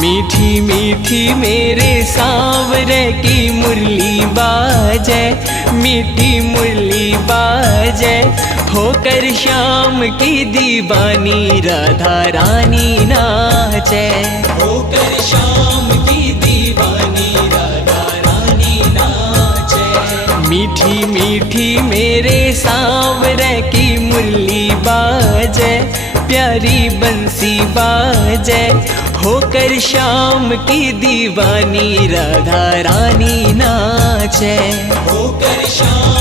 मीठी मीठी मेरे सांवरे की मुरली बाजे, मीठी मुरली बाजे, होकर श्याम की दीवानी राधा रानी नाचे, होकर श्याम की दीवानी राधा रानी नाचे। मीठी मीठी मेरे सांवरे की मुरली बाजे, प्यारी बंसी बाजे, होकर श्याम की दीवानी राधा रानी नाचे, होकर श्याम